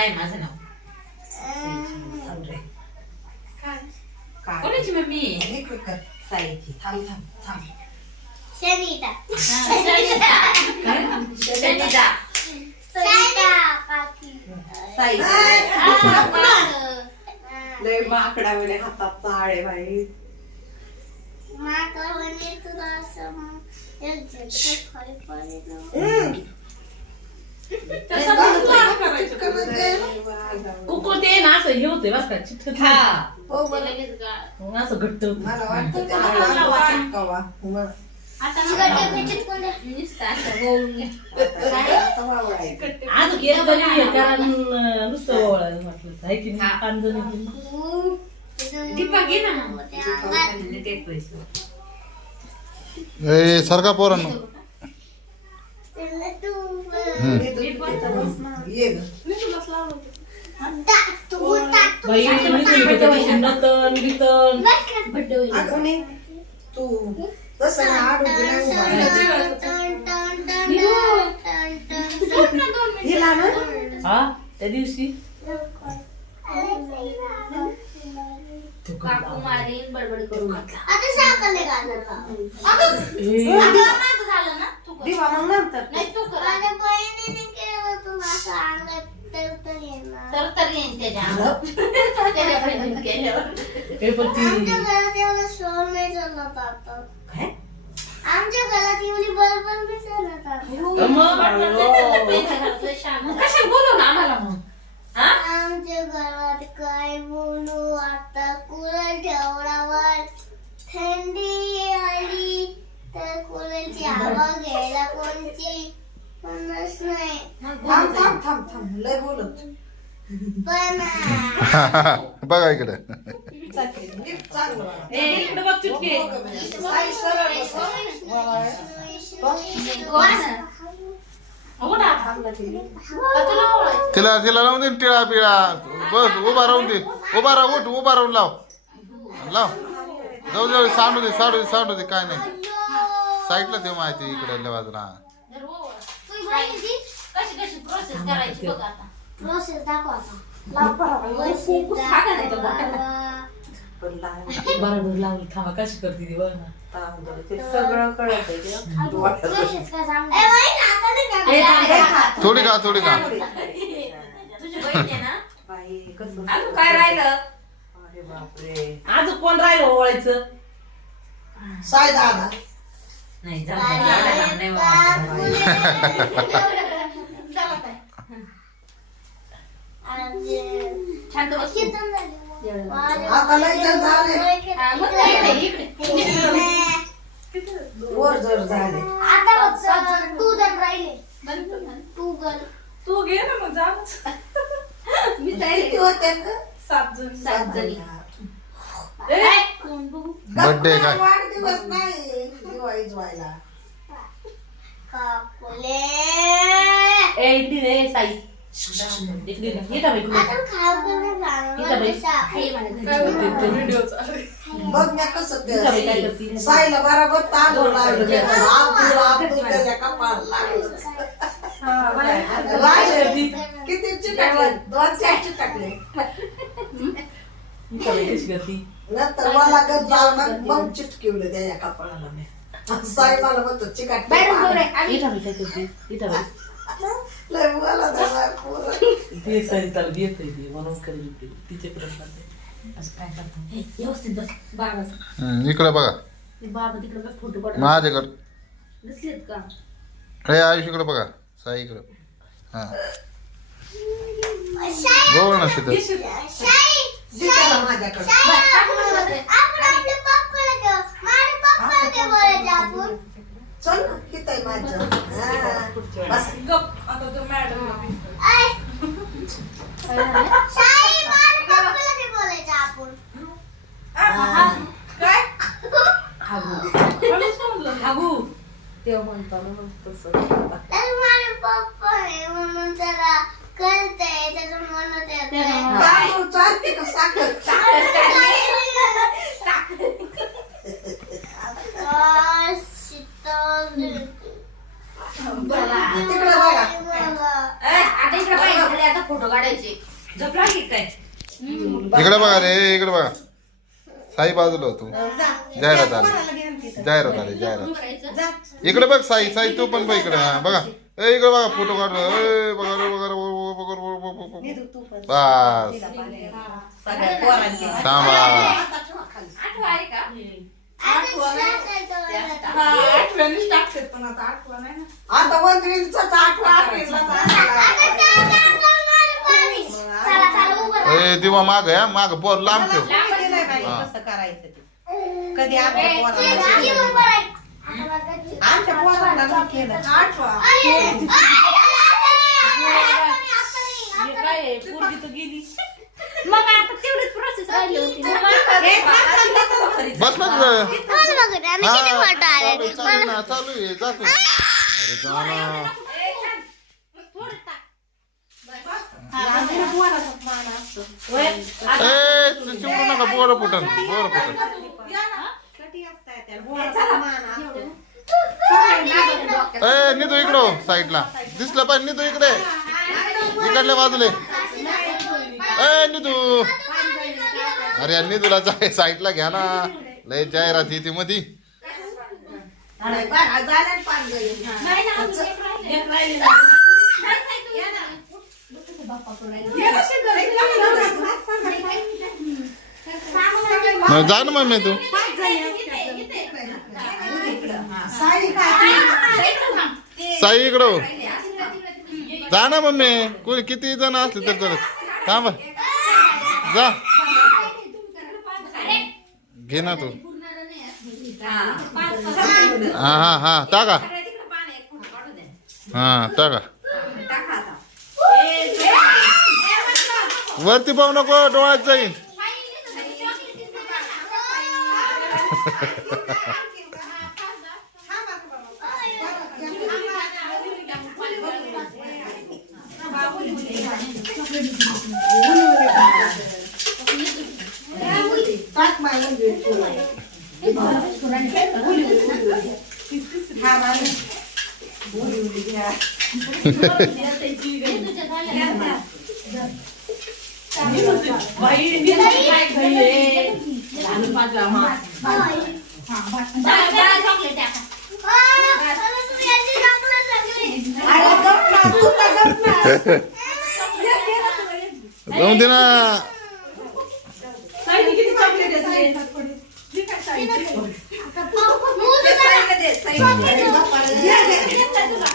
काय माझं नाव. काय? कोणाची मम्मी? हे. साईची. थांब थांब थांब. शनिता. साई लय माकडा वेळे हातात चाळे बाई. माका म्हणे तुला असं एक झटका खाली पडेल हम्म. तसं म्हणतो. कुकुळ ते ना असं हे होते बस का चिटकत हा. नाही. बरं. मग असं घट्ट होतं. मला वाटतं त्याला चिटकून आता वावळायचं. आज जणी आहे, कारण अं, नुसतं ओवाळायला म्हटलं आहे की नाही. पाच जणी दीपा घे ना मग. अंगात ते पैसे. ए सारखा पोरांनो हे तर. ये ग. तू बाई. तुम्ही नतन बितन. नाही. तू तसं आडू उभा राहायचं. हिला ना हा? त्या दिवशी? काकू मारीन बडबड करू आता साखरले घालणार. दिवा मग नंतर. माझ्या बहिणीने केलं तुला असं अंगात तरतरी येणार. तर तर येईन त्याच्या अंगावर. त्याच्या बहिणीने केल्यावर. हे पण ती आमच्या घरात एवढं नाही. काय? आमच्या घरात एवढी बरोबर घरातलं शान. बोलव ना आम्हाला मग हा आमच्या घरात काय बोलू आता कूलर ठेवल्यावर थंडी आली तर कूलरची हवा घ्यायला कोणची कोणच नाही थांब थांब थांब थांब लय बोलत पण बघा इकडे नीट चांगलं बघा. ए, इकडे बघ चुटकी हो गं बाई. साई सरळ बस. हो ना. थांबला तिने. का तुला? तिला लावून दे ना टिळा पिळा बस उभा राहून दे उभा राह उठ उभा राहून लाव लाव जाऊ जाऊ सांडू दे सांडू दे सांडू दे काय नाही साईडला ते माहिती इकडे बाजूला हो प्रोसेस दाखव बरोबर लावली थांबा कशी करते ती बघ ना सगळं कळत. थोडी का थोडी का तुझी बहीण आहे ना बाई कसं अजून काय राहिलं अरे बापरे आज कोण राहिलं ओवाळायचं साय दादा नाही नाही तर बस. आता लय जण झाले. हा, मग काय इकडे, इकडे. वर जर झाले. आता बघ तू जण राहिले. तू जण. तू घे ना मग जा मी तयारी किती होते ग? सात जण. सात जणी. बर्थडे काय? वाढदिवस नाही. दिवाळीच व्हायला काकुले. ए इकडे रे साई. जाणार बघ ना कसं साईला बरोबर लागलं लागले. किती चिटकले? दोन चार चिटकले. नंतर मला गज मग चिटकिवलं त्याच्या कपाळाला मी. साई मला म्हणतो चिकाट लय पोरं. ते सरिताला घेत ती म्हणून करेल ती तिचे प्रश्न ते. असं काय करतो? हे, व्यवस्थित बस बाबा. हम्म, इकडे बघा. ते बाबा तिकडे बघ फोटो काढ माझ्याकडे. दिसलेत का? रे आयुष इकडे बघा. साई इकडे. हा. बोल ना शीतल माझ्याकडे. चल ना किती आहे माझं तेव्हा म्हणतो ना म्हणून त्याला कळतंय त्याचं म्हणत येतंय. तांदूळ चालते का साखर आता शीतल तिकडे बघा ए, आता इकडे पाहिजे आता फोटो काढायचे झोपला की काय इकडे बघा रे इकडे बघा साई बाजूला होतो. जाहिरात आली. जाहिरात आली जाहिरात. इकडे बघ साई साई तू पण बघ इकडे. बघा. ए इकडे बघा फोटो काढ ए बघा रे बघा. बस. थांबा. आता आठवा आठवीला. ए दिवा माग या माग. पोर लांब ठेव. करायचं ते कधी आपल्या पोरांना. आमच्या पोरांना नाही केलं आठवा हे काय आहे? पोरगी तर गेली मग आता तेवढीच प्रोसेस राहिली होती ना. हे काम चाललं तर घरी. बस बस मला बघू दे, आम्ही किती मोठं आले चालू आहे जातो अरे जा ना नका पोरं फुटन पोरं फुटन. ए निधू इकडं. साईडला. दिसलं पाहिजे निधू इकडे इकडल्या बाजूले ए निधू अरे या निधूला जाय साईडला घ्या ना लय जाहिरात येते मधी अरे बा- झालं पाणी गळून. एक राहिली ना. मग हो. जा ना मम्मी तू. साई इकडं जा ना मम्मी. कोणी किती जण असले तर चालत थांब. जा. घे ना तू. हा हा हा. टाका. हा टाका. वरती पाहू नको डोळ्यात जाईल जाऊन दे ना. चॉकलेट